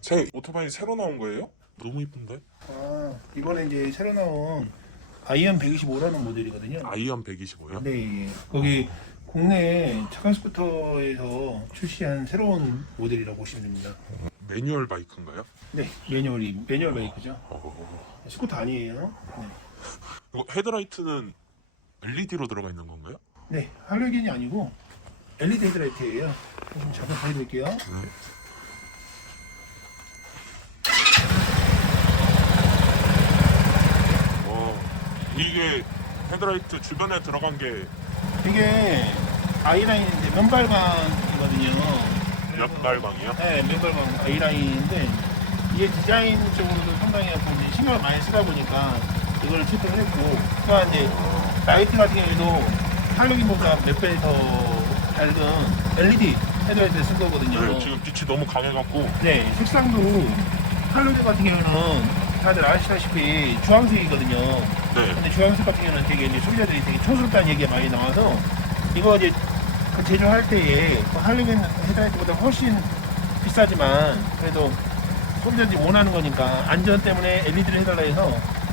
새 오토바이 새로 나온 거예요? 너무 이쁜데? 이번에 이제 새로 나온 아이언 125라는 모델이거든요. 아이언 125요? 네, 거기 국내 차량 스쿠터에서 출시한 새로운 모델이라고 보시면 됩니다. 매뉴얼 바이크인가요? 네, 매뉴얼 바이크죠. 스쿠터 아니에요. 이거 헤드라이트는 LED로 들어가 있는 건가요? 네, 할로겐이 아니고 LED 헤드라이트예요. 좀 잠깐 보여드릴게요. 이게 헤드라이트 주변에 들어간 게 이게 아이라인인데 면발광이거든요. 옆발방이요? 네, 면발광 아이라인인데 이게 디자인적으로도 상당히 이제 신경을 많이 쓰다 보니까 이걸 채택을 했고, 또한 이제 라이트 같은 경우에도 할로겐보다 몇 배 더 밝은 LED 헤드라이트를 쓴 거거든요. 네, 지금 빛이 너무 강해갖고. 네, 색상도 할로겐 같은 경우는 다들 아시다시피 주황색이거든요. 네. 근데 주황색 같은 경우는 되게 이제 소비자들이 되게 촌스럽다는 얘기가 많이 나와서 이거 이제 그 제조할 때에 그 할로겐 헤드라이트보다 훨씬 비싸지만 그래도 소비자들이 원하는 거니까 안전 때문에 LED를 해달라 해서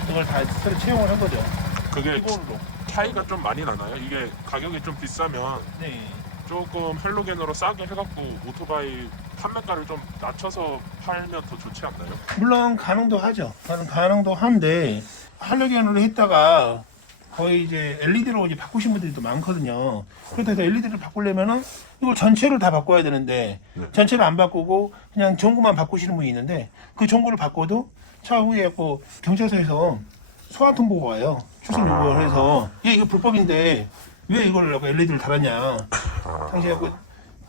이걸 다 새로 채용을 한 거죠. 그게 기본으로. 차이가 좀 많이 나나요? 이게 가격이 좀 비싸면 네. 조금 할로겐으로 싸게 해갖고 오토바이 판매가를 좀 낮춰서 팔면 더 좋지 않나요? 물론 가능도 하죠. 가능도 한데 할로겐으로 했다가 거의 이제 LED로 이제 바꾸신 분들이 또 많거든요. 그렇다 해서 LED를 바꾸려면은 이걸 전체를 다 바꿔야 되는데 전체를 안 바꾸고 그냥 전구만 바꾸시는 분이 있는데 그 전구를 바꿔도 차후에 그 경찰서에서 소환 통보가 와요. 추심 요구를 해서 이거 불법인데 왜 이걸 LED를 달았냐. 당시에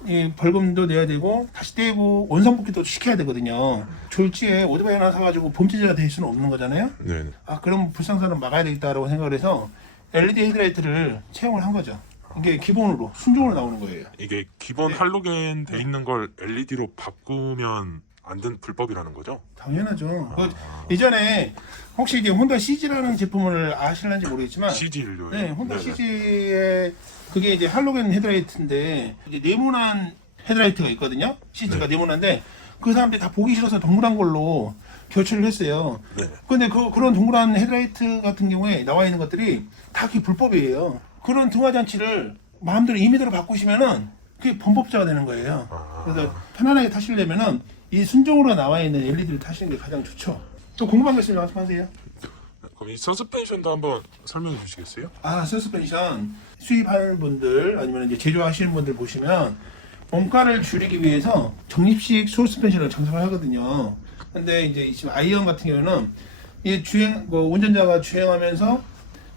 이 벌금도 내야 되고 다시 떼고 원상복귀도 시켜야 되거든요. 졸지에 오토바이 하나 사가지고 범죄자가 될 수는 없는 거잖아요. 네. 그럼 불상사는 막아야 되겠다라고 생각을 해서 LED 헤드라이트를 채용을 한 거죠. 이게 기본으로 순정으로 나오는 거예요. 이게 기본 네. 할로겐 돼 있는 걸 LED로 바꾸면 안 된 불법이라는 거죠? 당연하죠. 예전에 혹시 이게 혼다 CG라는 제품을 아실는지 모르겠지만 CG1료요? 네, 혼다 CG의 그게 이제 할로겐 헤드라이트인데 이제 네모난 헤드라이트가 있거든요. CG가 네모난데 그 사람들이 다 보기 싫어서 동그란 걸로 교체를 했어요. 네. 근데 그런 동그란 헤드라이트 같은 경우에 나와 있는 것들이 다 그게 불법이에요. 그런 등화 장치를 마음대로 임의대로 바꾸시면은 그게 범법자가 되는 거예요. 그래서 편안하게 타시려면은 이 순정으로 나와 있는 LED를 타시는 게 가장 좋죠. 또 궁금한 거 있으면 말씀하세요. 그럼 이 서스펜션도 한번 설명해 주시겠어요? 서스펜션 수입하는 분들 아니면 이제 제조하시는 분들 보시면 원가를 줄이기 위해서 적립식 서스펜션을 장착을 하거든요. 근데 이제 지금 아이언 같은 경우는 이 운전자가 주행하면서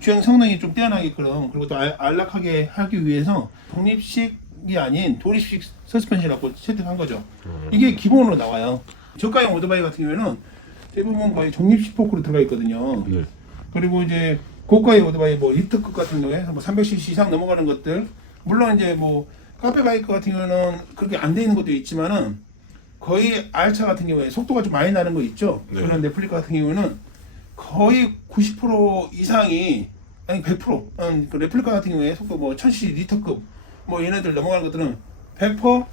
주행 성능이 좀 뛰어나게끔 그리고 또 안락하게 하기 위해서 독립식이 아닌 도립식 서스펜션이라고 채택한 거죠. 이게 기본으로 나와요. 저가형 오토바이 같은 경우에는 대부분 거의 독립식 포크로 들어가 있거든요. 네. 그리고 이제 고가의 오토바이 뭐 리프트급 같은 경우에 뭐 300cc 이상 넘어가는 것들, 물론 이제 뭐 카페 바이크 같은 경우는 그렇게 안 돼 있는 것도 있지만은 거의 R차 같은 경우에 속도가 좀 많이 나는 거 있죠. 네. 그런 레플리카 같은 경우는 거의 90% 이상이 아니 100%, 그 레플리카 같은 경우에 속도 뭐 1000cc 리터급 뭐 얘네들 넘어가는 것들은 100%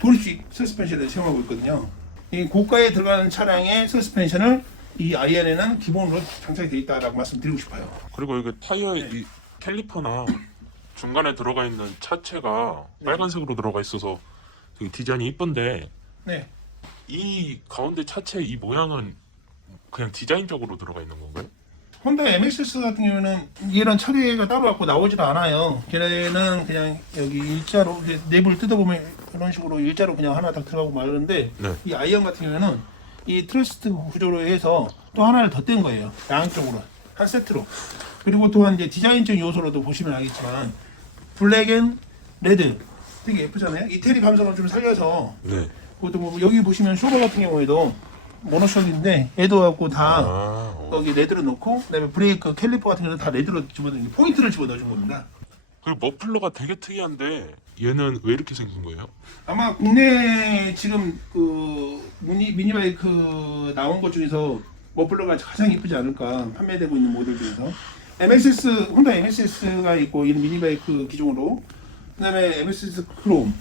도립식 서스펜션을 사용하고 있거든요. 이 고가에 들어가는 차량의 서스펜션을 이 아이언에는 기본으로 장착이 되어 있다라고 말씀드리고 싶어요. 그리고 이게 타이어 이 캘리퍼나 중간에 들어가 있는 차체가 빨간색으로 들어가 있어서 되게 디자인이 이쁜데 네. 이 가운데 차체 이 모양은 그냥 디자인적으로 들어가 있는 건가요? 혼다 MXS 같은 경우는 이런 처리가 따로 갖고 나오지도 않아요. 걔네는 그냥 여기 일자로 내부를 뜯어보면 이런 식으로 일자로 그냥 하나 딱 들어가고 말는데 네. 이 아이언 같은 경우는 이 트러스트 구조로 해서 또 하나를 더 뗀 거예요. 양쪽으로 한 세트로. 그리고 또한 이제 디자인적 요소로도 보시면 알겠지만 블랙 앤 레드 되게 예쁘잖아요. 이태리 감성을 좀 살려서 네. 그것도 뭐 여기 보시면 쇼버 같은 경우에도 모노쇼인데 얘도 갖고 다 여기 레드로 넣고 그다음에 브레이크 캘리퍼 같은 경우는 다 레드로 집어넣는 포인트를 집어넣어준 겁니다. 그리고 머플러가 되게 특이한데 얘는 왜 이렇게 생긴 거예요? 아마 국내 지금 그 미니바이크 나온 것 중에서 머플러가 가장 이쁘지 않을까, 판매되고 있는 모델 중에서 혼다 MSS가 있고 이런 미니바이크 기종으로, 그다음에 MSS 크롬,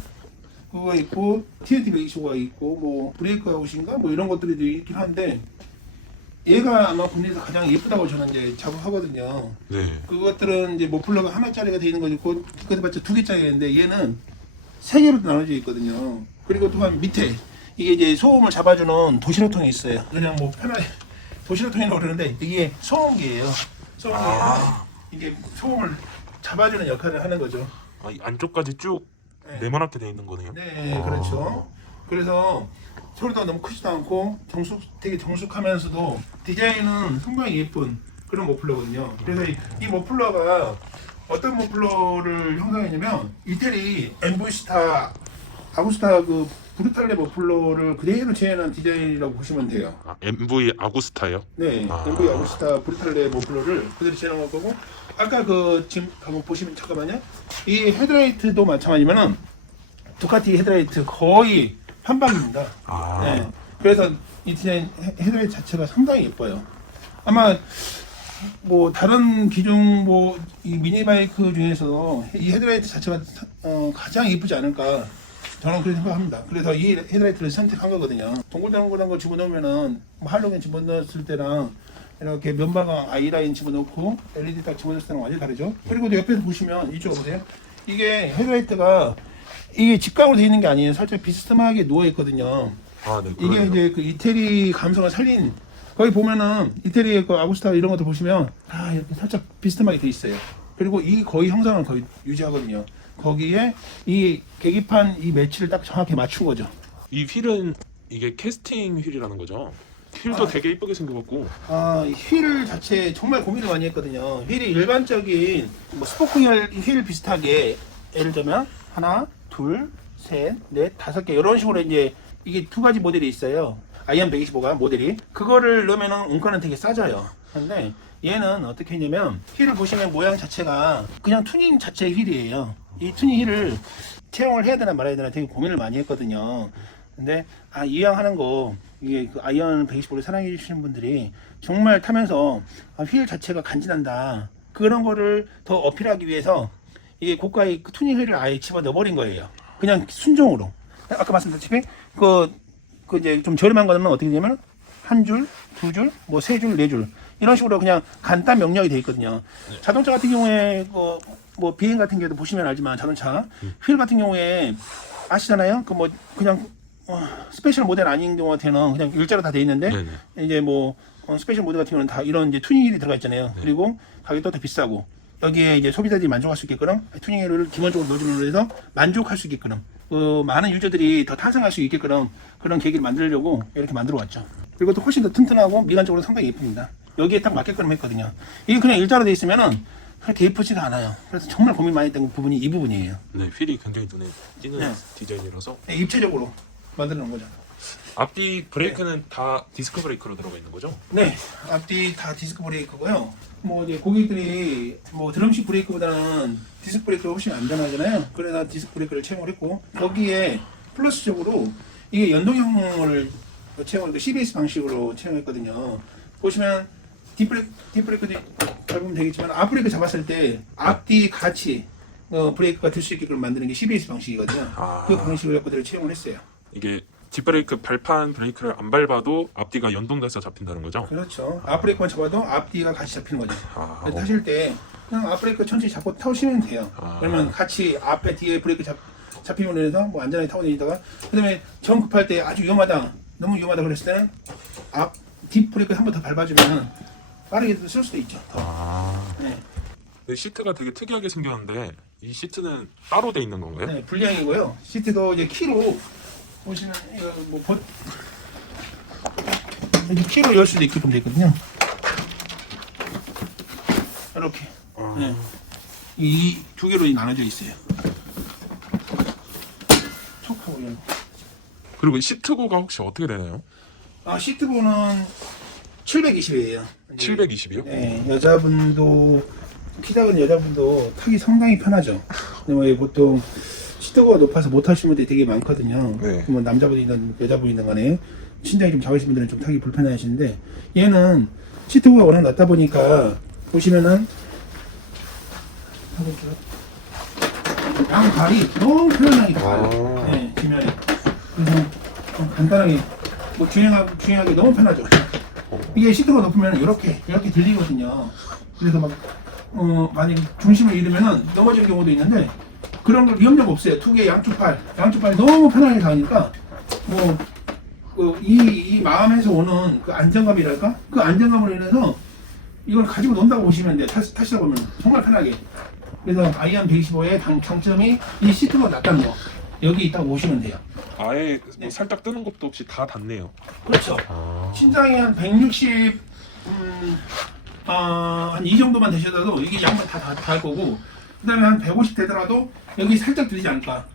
그거 있고 TNT 125가 있고 뭐 브레이크 아웃인가 뭐 이런 것들이 있긴 한데 얘가 아마 국내에서 가장 예쁘다고 저는 이제 작업하거든요. 네. 그것들은 이제 머플러가 하나짜리가 되어 있는 거 있고 그것봤자 두 개짜리인데 얘는 세 개로 나눠져 있거든요. 그리고 또한 밑에 이게 이제 소음을 잡아주는 도시락통이 있어요. 그냥 뭐 편하게 도시락통이라고 그러는데 이게 소음기예요. 소음기에서 이게 소음을 잡아주는 역할을 하는 거죠. 아, 이 안쪽까지 쭉 네. 네모나게 돼 있는 거네요. 네, 그렇죠. 그래서 소리도 너무 크지도 않고 되게 정숙하면서도 디자인은 상당히 예쁜 그런 머플러거든요. 그래서 이 머플러가 어떤 머플러를 형성했냐면 이태리 MV스타 아구스타 그 브루탈레 머플러를 그대로 재현한 디자인이라고 보시면 돼요. 아, MV 아구스타요? 네, MV 아구스타 브루탈레 머플러를 그대로 재현한 거고 아까 그 지금 한번 보시면 잠깐만요. 이 헤드라이트도 마찬가지면은 두카티 헤드라이트 거의 판박입니다. 아. 네. 그래서 이 디자인 헤드라이트 자체가 상당히 예뻐요. 아마 뭐 다른 기종 뭐 이 미니바이크 중에서도 이 헤드라이트 자체가 가장 예쁘지 않을까 저는 그렇게 생각합니다. 그래서 이 헤드라이트를 선택한 거거든요. 동글동글한 거 집어넣으면은 뭐 할로겐 집어넣었을 때랑 이렇게 면방광 아이라인 집어넣고 LED 딱 집어넣을 때랑 완전히 다르죠. 그리고 또 옆에서 보시면 이쪽 보세요. 이게 헤드라이트가 이게 직각으로 되어 있는 게 아니에요. 살짝 비스듬하게 누워 있거든요. 아, 네. 이게 그러네요. 이제 그 이태리 감성을 살린 거기 보면은 이태리의 그 아구스타 이런 것들 보시면 다 이렇게 살짝 비스듬하게 돼 있어요. 그리고 이 거의 형상을 거의 유지하거든요. 거기에 이 계기판 이 매치를 딱 정확히 맞춘 거죠. 이 휠은 이게 캐스팅 휠이라는 거죠. 휠도 아. 되게 이쁘게 생겨갖고. 이 휠 자체 정말 고민을 많이 했거든요. 휠이 일반적인 뭐 스포크 휠 비슷하게 예를 들면 하나, 둘, 셋, 넷, 다섯 개 이런 식으로 이제 이게 두 가지 모델이 있어요. 아이언 125가 모델이 그거를 넣으면은 원가는 되게 싸져요. 근데 얘는 어떻게 했냐면 휠을 보시면 모양 자체가 그냥 투닝 자체의 휠이에요. 이 투닝 휠을 채용을 해야 되나 말아야 되나 되게 고민을 많이 했거든요. 근데 이왕하는 거 이게 그 아이언 125를 사랑해 주시는 분들이 정말 타면서 휠 자체가 간지난다 그런 거를 더 어필하기 위해서 이게 고가의 그 투닝 휠을 아예 집어 넣어버린 거예요. 그냥 순정으로. 아까 말씀드렸다시피 그 이제 좀 저렴한 거는 어떻게 되냐면 한 줄, 두 줄, 뭐 세 줄, 네 줄 이런 식으로 그냥 간단 명령이 돼 있거든요. 자동차 같은 경우에 뭐 비행 같은 경우도 보시면 알지만 자동차 휠 같은 경우에 아시잖아요. 그 뭐 그냥 스페셜 모델 아닌 경우 같은 그냥 일자로 다 돼 있는데 네네. 이제 뭐 스페셜 모델 같은 경우는 다 이런 이제 투닝 휠이 들어가 있잖아요. 네. 그리고 가격도 더 비싸고 여기에 이제 소비자들이 만족할 수 있게끔 투닝 휠을 기본적으로 넣어줌으로 해서 만족할 수 있게끔 많은 유저들이 더 탄생할 수 있게끔 그런 계기를 만들려고 이렇게 만들어 왔죠. 그리고 또 훨씬 더 튼튼하고 미관적으로 상당히 예쁩니다. 여기에 딱 맞게끔 했거든요. 이게 그냥 일자로 돼 있으면은 그렇게 예쁘지가 않아요. 그래서 정말 고민 많이 했던 부분이 이 부분이에요. 네, 휠이 굉장히 눈에 띄는 네. 디자인이라서. 네, 입체적으로 만들어 놓은 거죠. 앞뒤 브레이크는 다 디스크 브레이크로 들어가 있는 거죠? 네, 앞뒤 다 디스크 브레이크고요. 뭐 이제 고객들이 뭐 드럼식 브레이크보다는 디스크 브레이크가 훨씬 안전하잖아요. 그래서 디스크 브레이크를 채용을 했고 거기에 플러스적으로 이게 연동형을 채용을 CBS 방식으로 채용했거든요. 보시면 뒷브레이크도 밟으면 되겠지만 앞브레이크 잡았을 때 앞뒤 같이 브레이크가 들 수 있게끔 만드는 게 CBS 방식이거든요. 그 방식을 그대로 채용을 했어요. 이게 뒷브레이크 발판 브레이크를 안 밟아도 앞뒤가 연동돼서 잡힌다는 거죠? 그렇죠. 앞브레이크만 잡아도 앞뒤가 같이 잡히는 거죠. 아, 그래서 타실 때 그냥 앞브레이크 천천히 잡고 타시면 돼요. 그러면 같이 앞에 뒤에 브레이크 잡히면 해서 뭐 안전하게 타고 다니다가 그다음에 정 급할 때 아주 위험하다, 너무 위험하다 그랬을 때는 뒷 브레이크 한 번 더 밟아주면 빠르게 쓸 수도 있죠. 네. 근데 시트가 되게 특이하게 생겼는데 이 시트는 따로 돼 있는 건가요? 네, 불량이고요. 시트도 이제 키로 보시면 이거 뭐 이렇게 키로 열 수도 있게끔 되어 있거든요. 이렇게. 네. 이 두 개로 나눠져 있어요. 촉하고 열고. 그리고 이 시트고가 혹시 어떻게 되나요? 시트보는 720이에요. 720이요? 네, 여자분도 키 작은 여자분도 타기 상당히 편하죠. 근데 보통 시트고가 높아서 못 타시는 분들이 되게 많거든요. 네. 뭐 남자분이든 여자분이든 간에 신장이 좀 작으신 분들은 좀 타기 불편하시는데 얘는 시트고가 워낙 낮다 보니까 보시면은 양 발이 너무 편안하게 가요. 네, 뒷면에. 그래서 좀 간단하게 뭐 주행하기 너무 편하죠. 이게 시트가 높으면 이렇게 들리거든요. 그래서 막 만약에 중심을 잃으면은 넘어지는 경우도 있는데 그런 걸 위험력 없어요. 두 개 양쪽 팔이 너무 편하게 가니까 뭐 이 마음에서 오는 그 안정감이랄까? 그 안정감으로 인해서 이걸 가지고 논다고 보시면 돼요. 타시다 보면 정말 편하게. 그래서 아이언 125의 장점이 이 시트가 낮다는 거. 여기 있다고 보시면 돼요. 아예 뭐 네. 살짝 뜨는 것도 없이 다 닿네요. 그렇죠. 아. 신장이 한 160, 한 이 정도만 되셔도 이게 양말 다 닿을 거고, 그 다음에 한 150 되더라도 여기 살짝 들리지 않을까.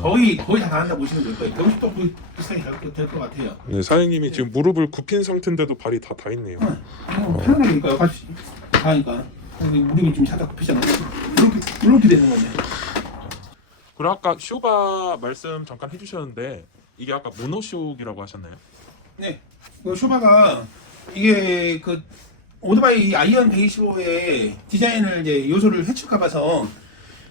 거의 다 닿는다 보시면 될 거예요. 150도 거의 비슷하게 될 것 같아요. 네, 사장님이 지금 무릎을 굽힌 상태인데도 발이 다 닿 있네요. 편하게 같이 가니까. 무릎이 좀 살짝 굽히잖아. 이렇게 되는 거네. 그리고 아까 쇼바 말씀 잠깐 해주셨는데 이게 아까 모노쇼크라고 하셨나요? 네. 그 쇼바가 이게 그 오토바이 아이언 125의 디자인을 이제 요소를 해칠까봐서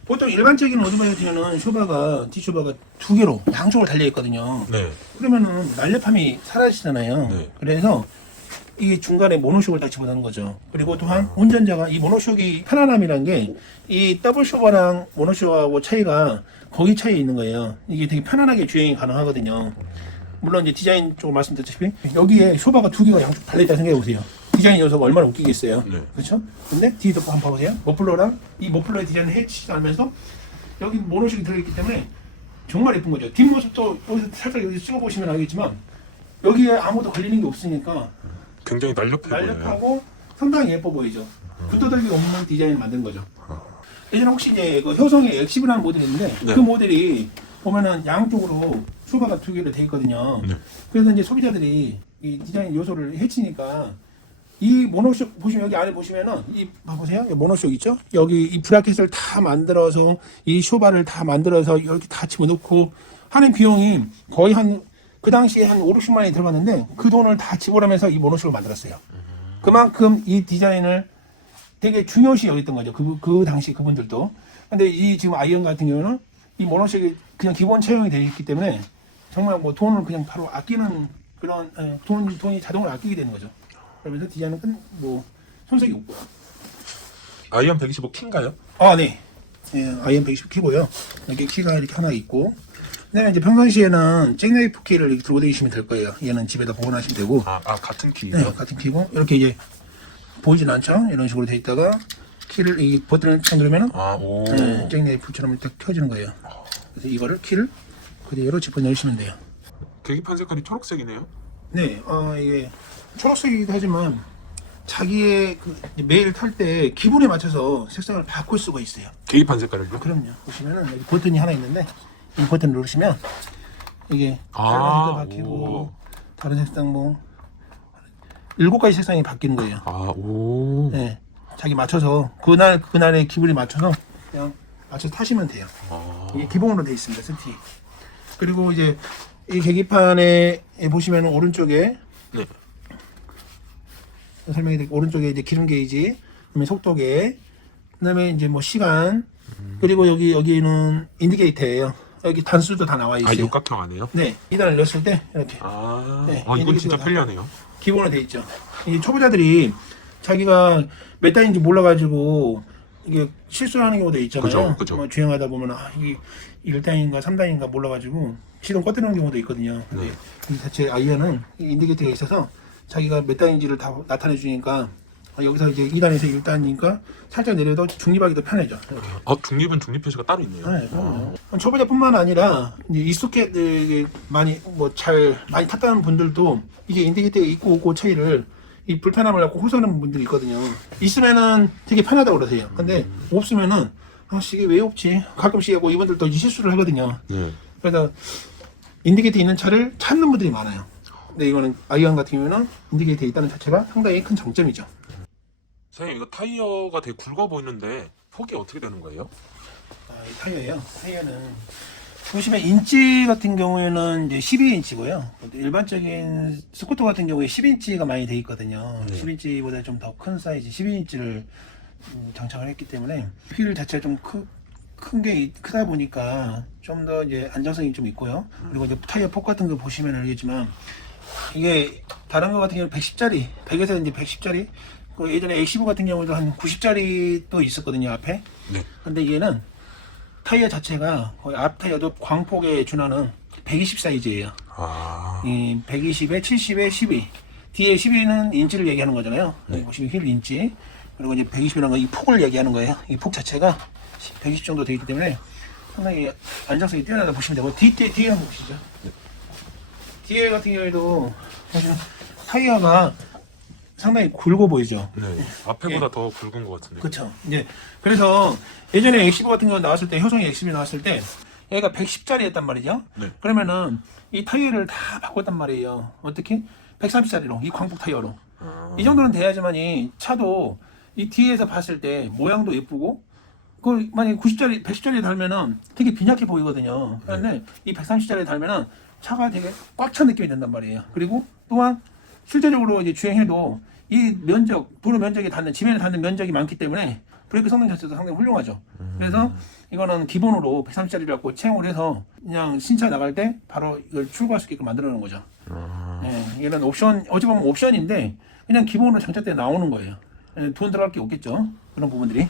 보통 일반적인 오토바이 같은 경우는 쇼바가 뒷쇼바가 두 개로 양쪽으로 달려 있거든요. 네. 그러면은 날렵함이 사라지잖아요. 네. 그래서 이게 중간에 모노쇼크를 다 집어넣는 거죠. 그리고 또한 운전자가 이 모노쇼크의 편안함이란 게 이 더블 쇼바랑 모노쇼크하고 차이가 거기 차이에 있는 거예요. 이게 되게 편안하게 주행이 가능하거든요. 물론 이제 디자인 쪽으로 말씀드렸다시피 여기에 쇼바가 두 개가 양쪽 달려있다 생각해 보세요. 디자인 요소가 얼마나 웃기겠어요. 네. 그렇죠? 근데 뒤도 한번 봐보세요. 머플러랑 이 머플러의 디자인을 해치하면서 여기 모노쇼크가 들어있기 때문에 정말 예쁜 거죠. 뒷모습도 여기서 살짝 여기 찍어보시면 알겠지만 여기에 아무도 걸리는 게 없으니까 굉장히 날렵해 보여요. 날렵하고 상당히 예뻐 보이죠. 굳어들기 없는 디자인을 만든 거죠. 예전에 혹시 이제 그 효성의 엑시브라는 모델이 있는데 네. 그 모델이 보면은 양쪽으로 쇼바가 두 개로 돼 있거든요. 네. 그래서 이제 소비자들이 이 디자인 요소를 해치니까 이 모노쇼크 보시면 여기 안에 보시면은 이 봐보세요. 이 모노쇼크 있죠? 여기 이 브라켓을 다 만들어서 이 쇼바를 다 만들어서 이렇게 다 집어넣고 하는 비용이 거의 그 당시에 한 5, 60만 원이 들어갔는데 그 돈을 다 지불하면서 이 모노쇼크를 만들었어요. 그만큼 이 디자인을 되게 중요시 여겼던 거죠. 그 당시 그분들도. 근데 이 지금 아이언 같은 경우는 이 모노쇼크가 그냥 기본 채용이 되어 있기 때문에 정말 뭐 돈을 그냥 바로 아끼는 그런 돈이 자동으로 아끼게 되는 거죠. 그러면서 디자인은 뭐 손색이 없고요. 아이언 125 키인가요? 아, 네. 예, 아이언 120 키고요. 여기 키가 이렇게 하나 있고. 그다음에 이제 평상시에는 잭나이프 키를 이렇게 들고 다니시면 될 거예요. 얘는 집에다 보관하시면 되고. 아 같은 키예요? 네, 같은 키고 이렇게 이제 보이진 않죠? 이런 식으로 돼 있다가 키를 이 버튼을 딱 누르면은 오. 네, 잭나이프처럼 딱 켜지는 거예요. 그래서 이거를 키를 그대로 집어넣으시면 돼요. 계기판 색깔이 초록색이네요. 네, 이게 초록색이기도 하지만 자기의 매일 탈 때 기분에 맞춰서 색상을 바꿀 수가 있어요. 계기판 색깔을요? 그럼요. 보시면은 여기 버튼이 하나 있는데 이 버튼 누르시면 이게 빨간색도 바뀌고 오. 다른 색상 뭐 7가지 색상이 바뀌는 거예요. 오. 네, 자기 맞춰서 그날의 기분에 맞춰서 그냥 맞춰서 타시면 돼요. 이게 기본으로 되어 있습니다. 세팅이. 그리고 이제 이 계기판에 보시면 오른쪽에 네. 설명해 드릴게요. 오른쪽에 이제 기름 게이지, 그다음에 속도계, 그다음에 이제 뭐 시간, 그리고 여기는 인디케이터예요. 여기 단수도 다 나와 있어요. 육각형 아니에요? 네, 2단을 넣었을 때 이렇게 네, 이건 진짜 인디케이터가 편리하네요. 기본으로 돼 있죠. 이 초보자들이 자기가 몇 단인지 몰라가지고 이게 실수하는 경우도 있잖아요. 그죠. 뭐 주행하다 보면 이게 1단인가 3단인가 몰라가지고 시동 꺼뜨리는 경우도 있거든요. 네. 이 자체 아이언은 인디케이터가 있어서 자기가 몇 단인지를 다 나타내 주니까 여기서 이제 2단에서 1단이니까 살짝 내려도 중립하기 더 편해져. 이렇게. 중립은 중립 표시가 따로 있네요. 네, 그럼요. 초보자뿐만 아니라 이제 익숙해 많이 탔다는 분들도 이게 인디케이터가 있고 없고 차이를 이 불편함을 갖고 호소하는 분들이 있거든요. 있으면은 되게 편하다고 그러세요. 근데 없으면은 이게 왜 없지? 가끔씩 하고 이분들도 이 실수를 하거든요. 네. 그래서 인디케이터 있는 차를 찾는 분들이 많아요. 근데 이거는 아이언 같은 경우는 인디케이터 있다는 자체가 상당히 큰 장점이죠. 선생님 이거 타이어가 되게 굵어 보이는데 폭이 어떻게 되는 거예요? 이 타이어예요. 타이어는 보시면 인치 같은 경우에는 이제 12인치고요. 일반적인 스쿠터 같은 경우에 10인치가 많이 돼 있거든요. 네. 10인치보다 좀 더 큰 사이즈 12인치를 장착을 했기 때문에 휠 자체가 좀 큰 게 크다 보니까 좀 더 이제 안정성이 좀 있고요. 그리고 이제 타이어 폭 같은 거 보시면 알겠지만 이게 다른 거 같은 경우는 110짜리, 100에서 이제 110짜리, 그 예전에 X15 같은 경우도 한 90짜리도 있었거든요 앞에. 네. 근데 얘는 타이어 자체가 거의 앞 타이어도 광폭에 준하는 120 사이즈예요. 아. 이 120에 70에 12. 뒤에 12는 인치를 얘기하는 거잖아요. 네. 여기 보시면 휠 인치. 그리고 이제 120이라는 건 이 폭을 얘기하는 거예요. 이 폭 자체가 120 정도 되기 때문에 상당히 안정성이 뛰어나다 보시면 되고 뒤에 한번 보시죠. 뒤에 같은 경우에도 사실 타이어가 상당히 굵어 보이죠. 네. 앞에보다 더 굵은 것 같은데. 그렇죠. 이제 그래서 예전에 X15 같은 거 나왔을 때 효성이 X15 나왔을 때 얘가 110짜리였단 말이죠. 네. 그러면은 이 타이어를 다 바꿨단 말이에요. 어떻게? 130짜리로 이 광폭 타이어로. 이 정도는 돼야지만이 차도 이 뒤에서 봤을 때 모양도 예쁘고 그 만약에 90짜리, 110짜리 달면은 되게 빈약해 보이거든요. 그런데 이 130짜리 달면은 차가 되게 꽉 찬 느낌이 든단 말이에요. 그리고 또한 실제적으로 이제 주행해도 이 면적, 도로 면적에 닿는, 지면에 닿는 면적이 많기 때문에 브레이크 성능 자체도 상당히 훌륭하죠. 그래서 이거는 기본으로 130짜리를 갖고 채용을 해서 그냥 신차 나갈 때 바로 이걸 출고할 수 있게끔 만들어 놓은 거죠. 예, 이런 옵션, 어찌 보면 옵션인데 그냥 기본으로 장착돼 나오는 거예요. 예, 돈 들어갈 게 없겠죠. 그런 부분들이.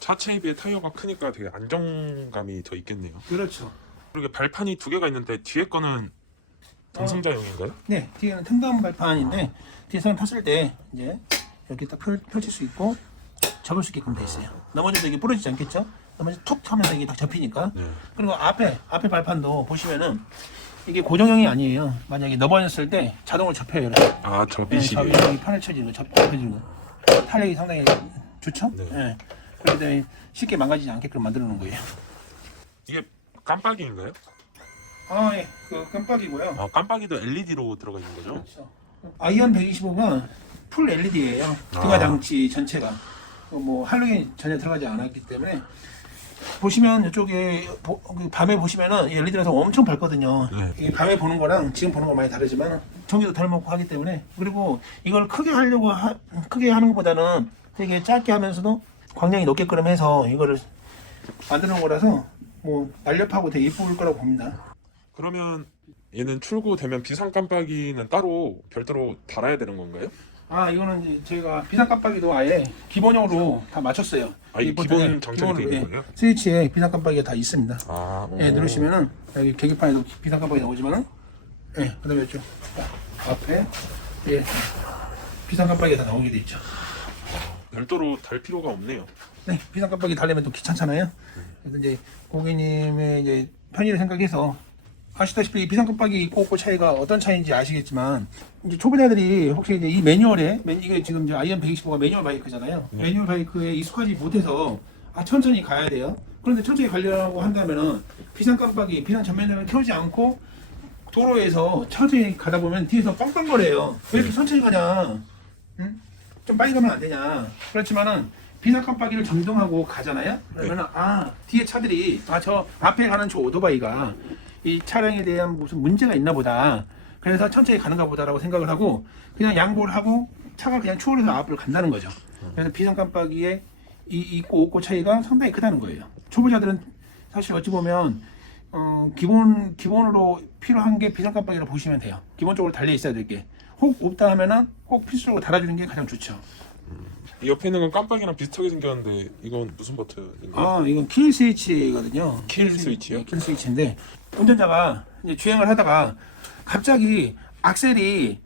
차체에 비해 타이어가 크니까 되게 안정감이 더 있겠네요. 그렇죠. 그리고 발판이 두 개가 있는데 뒤에 거는 동승자용인가요? 네, 뒤에는 탱다운 발판인데 뒤에서는 탔을 때 이제 이렇게 딱 펼칠 수 있고 접을 수 있게끔 돼 있어요. 넘어져도 이게 부러지지 않겠죠? 넘어져 툭 하면서 이게 딱 접히니까. 네. 그리고 앞에 발판도 보시면은 이게 고정형이 아니에요. 만약에 넘어졌을 때 자동으로 접혀요. 이렇게. 아, 네, 접이식이. 접이 판을 쳐지는 거, 접혀지는 거. 탄력이 상당히 좋죠? 네. 네. 그렇기 때문에 쉽게 망가지지 않게끔 만들어 놓은 거예요. 이게 깜빡이인가요? 아, 예. 그 깜빡이고요. 아, 깜빡이도 LED로 들어가 있는 거죠? 그렇죠. 아이언 125가 풀 LED예요. 등화 장치 전체가 뭐 할로겐 전혀 들어가지 않았기 때문에 보시면 이쪽에 그 밤에 보시면은 LED라서 엄청 밝거든요. 네. 이 밤에 보는 거랑 지금 보는 거 많이 다르지만 전기도 덜 먹고 하기 때문에 그리고 이걸 크게 하려고 크게 하는 것보다는 되게 짧게 하면서도 광량이 높게끔 해서 이거를 만드는 거라서 뭐 날렵하고 되게 예쁠 거라고 봅니다. 그러면 얘는 출고되면 비상 깜빡이는 따로 별도로 달아야 되는 건가요? 아, 이거는 이제 저희가 비상 깜빡이도 아예 기본형으로 다 맞췄어요. 아, 이 기본 장착이 되어 있는 예, 거예요? 스위치에 비상 깜빡이가 다 있습니다. 아, 예, 누르시면은 여기 계기판에도 비상 깜빡이 나오지만은 예, 그다음에 이쪽 앞에 예, 비상 깜빡이가 다 나오게 돼 있죠. 별도로 달 필요가 없네요. 네, 비상 깜빡이 달려면 또 귀찮잖아요. 그래서 이제 고객님의 이제 편의를 생각해서 아시다시피 이 비상 깜빡이 꽂고 차이가 어떤 차이인지 아시겠지만 이제 초보자들이 혹시 이제 이 매뉴얼에 이게 지금 이제 아이언 125가 매뉴얼 바이크잖아요. 매뉴얼 바이크에 익숙하지 못해서 천천히 가야 돼요. 그런데 천천히 가려고 한다면은 비상 깜빡이, 비상 전면등을 켜지 않고 도로에서 천천히 가다 보면 뒤에서 빵빵거려요. 왜 이렇게 천천히 가냐? 응? 좀 빨리 가면 안 되냐? 그렇지만은 비상 깜빡이를 점등하고 가잖아요. 그러면은 뒤에 차들이 저 앞에 가는 저 오토바이가 이 차량에 대한 무슨 문제가 있나 보다. 그래서 천천히 가는가 보다라고 생각을 하고 그냥 양보를 하고 차가 그냥 추월해서 앞으로 간다는 거죠. 그래서 비상 깜빡이에 이 있고 없고 차이가 상당히 크다는 거예요. 초보자들은 사실 어찌 보면 기본으로 필요한 게 비상 깜빡이라고 보시면 돼요. 기본적으로 달려 있어야 될 게. 혹 없다 하면은 꼭 필수적으로 달아주는 게 가장 좋죠. 이 옆에 있는 건 깜빡이랑 비슷하게 생겼는데 이건 무슨 버튼인가요? 이건 킬 스위치거든요. 킬 스위치요? 네, 킬 스위치인데 운전자가 이제 주행을 하다가 갑자기 악셀이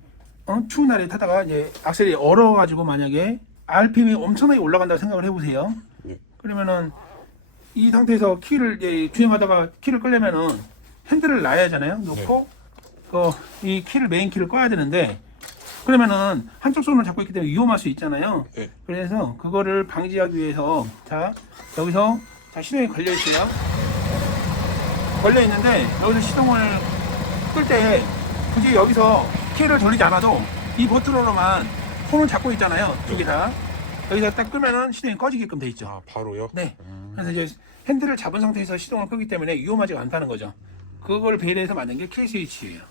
추운 날에 타다가 이제 악셀이 얼어가지고 만약에 RPM이 엄청나게 올라간다고 생각을 해보세요. 네. 그러면은 이 상태에서 키를 이제 주행하다가 키를 끄려면은 핸들을 놔야 하잖아요. 놓고 이 키를 메인 키를 꺼야 되는데 그러면은 한쪽 손을 잡고 있기 때문에 위험할 수 있잖아요. 네. 그래서 그거를 방지하기 위해서 자 여기서 자 시동이 걸려 있어요. 걸려 있는데 여기서 시동을 끌 때 굳이 여기서 키를 돌리지 않아도 이 버튼으로만 손을 잡고 있잖아요. 두 개 다. 여기서 딱 끄면은 시동이 꺼지게끔 돼 있죠. 아, 바로요? 네. 그래서 이제 핸들을 잡은 상태에서 시동을 끄기 때문에 위험하지가 않다는 거죠. 그걸 배려해서 만든 게 킬 스위치예요.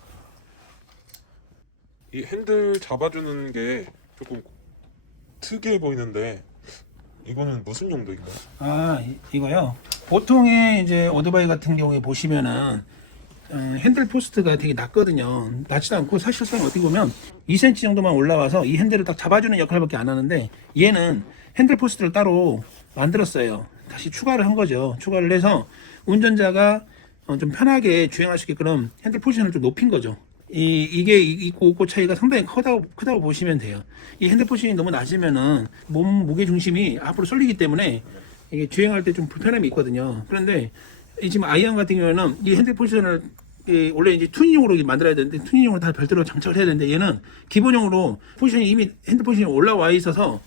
이 핸들 잡아주는 게 조금 특이해 보이는데 이거는 무슨 용도인가요? 이거요. 보통의 이제 오토바이 같은 경우에 보시면은 핸들 포스트가 되게 낮거든요. 낮지도 않고 사실상 어떻게 보면 2cm 정도만 올라와서 이 핸들을 딱 잡아주는 역할밖에 안 하는데, 얘는 핸들 포스트를 따로 만들었어요. 다시 추가를 한 거죠. 추가를 해서 운전자가 좀 편하게 주행할 수 있게끔 핸들 포지션을 좀 높인 거죠. 이게 있고 없고 차이가 상당히 크다고 보시면 돼요. 이 핸들 포지션이 너무 낮으면은 몸 무게 중심이 앞으로 쏠리기 때문에 이게 주행할 때 좀 불편함이 있거든요. 그런데 이 지금 아이언 같은 경우에는 이 핸들 포지션을 원래 이제 튜닝용으로 만들어야 되는데, 튜닝용으로 다 별도로 장착을 해야 되는데, 얘는 기본용으로 포지션이 이미 핸들 포지션이 올라와 있어서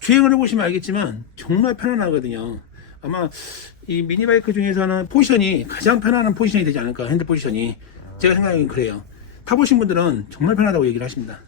주행을 해보시면 알겠지만 정말 편안하거든요. 아마 이 미니바이크 중에서는 포지션이 가장 편안한 포지션이 되지 않을까, 핸들 포지션이. 제가 생각하기엔 그래요. 타보신 분들은 정말 편하다고 얘기를 하십니다.